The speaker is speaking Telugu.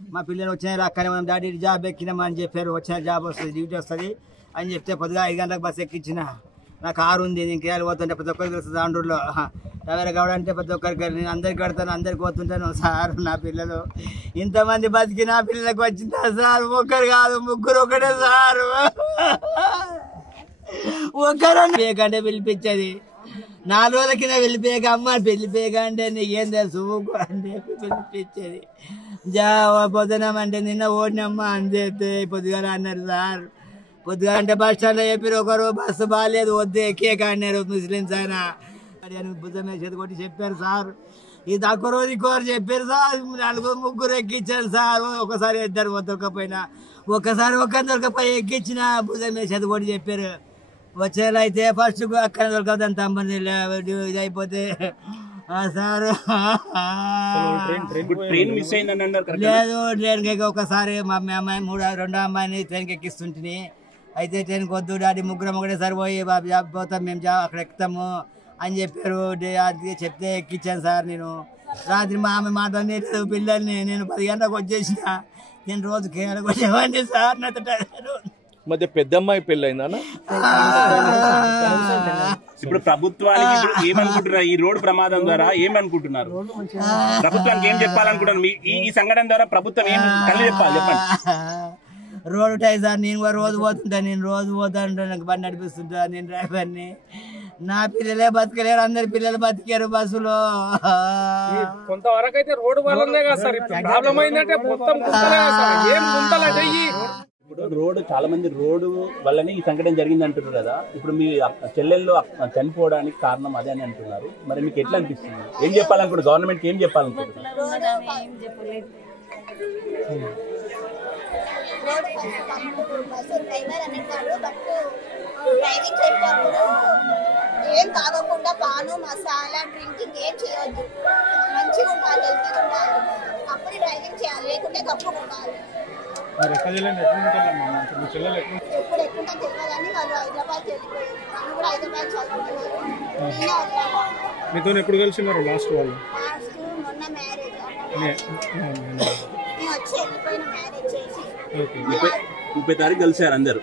మా పిల్లలు వచ్చినారు అక్కడే మనం డాడీ జాబ్ ఎక్కినామని చెప్పారు. వచ్చిన జాబ్ వస్తుంది, డ్యూటీ వస్తుంది అని చెప్తే పొద్దుగా 5 గంటలకు బస్సు ఎక్కించిన. నా కారు ఉంది, నేను కేరళ పోతుంటే ప్రతి ఒక్కరికి తెలుస్తుంది ఆండ్రూర్లో. టవేరా గౌడ అంటే ప్రతి ఒక్కరికి నేను అందరికి కడతాను, అందరికి పోతుంటాను. సార్ నా పిల్లలు ఇంతమంది బతికి నా పిల్లలకు వచ్చిందా సార్? ఒక్కరు కాదు, ముగ్గురు ఒకటే సార్. ఒక్కరు అంటే పిలిపించేది 4 రోజుల కింద వెళ్ళిపోయాక అమ్మ వెళ్ళిపోయాక అంటే నీకేం తెలుసు అంటే పిలిపించేది. పొద్దునమంటే నిన్న ఓడినమ్మా అని చెప్తే పొద్దుగా అన్నారు సార్. పొద్దుగా అంటే బస్ స్టాండ్లో చెప్పారు, ఒకరు బస్సు బాగాలేదు వద్దు ఎక్కేక అన్నారు ముస్లిమ్స్ అయినా. భుజమే చేతి కొట్టి చెప్పారు సార్. ఇది తక్కువ రోజు ఇంకోరు చెప్పారు సార్. 4 ఎక్కించారు సార్. ఒకసారి 2 దొరకపోయినా, ఒకసారి దొరకపోయి ఎక్కించిన భుజమే చేతి కొట్టి చెప్పారు. వచ్చేలా అయితే ఫస్ట్ అక్కడ దొరకదని తమ్మని ఇది అయిపోతే సార్ లేదు ట్రైన్కి ఒకసారి మా అమ్మాయి 2వ అమ్మాయిని ట్రైన్కి ఎక్కిస్తుంటే అయితే ట్రైన్కి వద్దు డాడీ ముగ్గురం ఒకటేసారి పోయి జాబ్ పోతాం మేము అక్కడ ఎక్కుతాము అని చెప్పారు. అది చెప్తే ఎక్కించాను సార్. నేను రాత్రి మా ఆమె మాట లేదు పిల్లల్ని నేను 10 గంటలకు వచ్చేసిన. నేను రోజు కేరళకు వచ్చేవాడిని సార్. నాతో మధ్య పెద్దమ్మాయి పెళ్ళైందా? ఇప్పుడు ప్రభుత్వానికి ఏమనుకుంటున్నారు? ఈ రోడ్డు ప్రమాదం ద్వారా ఏమనుకుంటున్నారు? ప్రభుత్వానికి ఏం చెప్పాలనుకుంటున్నారు? ఈ సంఘటన ద్వారా ప్రభుత్వం ఏం చెప్పాలి చెప్పండి. రోడ్డు ఉంటాయి సార్. నేను కూడా రోజు పోతుంటా, నాకు బండి నడిపిస్తుంటా. నేను డ్రైవర్ని. నా పిల్లలే బతకలేరు, అందరి పిల్లలు బతికారు బస్సులో. కొంతవరకు అయితే రోడ్డు వల్లనే కదా సార్ ప్రాబ్లం అయిందంటే మొత్తం ఇప్పుడు రోడ్డు చాలా మంది రోడ్డు వల్లనే ఈ సంఘటన జరిగింది అంటున్నారు కదా. ఇప్పుడు మీ చెల్లెళ్ళు చనిపోవడానికి కారణం అదే అని అంటున్నారు. మరి మీకు ఎట్లా అనిపిస్తుంది? ఏం చెప్పాలనుకుంటున్నారు? గవర్నమెంట్కి ఏం చెప్పాలనుకుంటున్నారు? డ్రైవింగ్ చేసేటప్పుడు ఏం తాగకుండా పాను మసాలా డ్రింకింగ్ ఏం చేయొద్దు. మంచిగా ఉండాలి, హెల్తీగా ఉండాలి, అప్పుడు డ్రైవింగ్ చేయాలి. లేకుంటే తప్పుగా ఉండాలి. ఎప్పుడు ఎట్లుంటా తెలియదని వాళ్ళు హైదరాబాద్ వెళ్ళిపోయారు. నన్ను కూడా హైదరాబాద్ చదువుకున్నారు. మీతో ఎప్పుడు కలిసినారు లాస్ట్ వాళ్ళు? లాస్ట్ మొన్న మ్యారేజ్ నేను వచ్చి వెళ్ళిపోయిన మ్యారేజ్ చేసి 30 తారీఖు కలిసారు అందరు.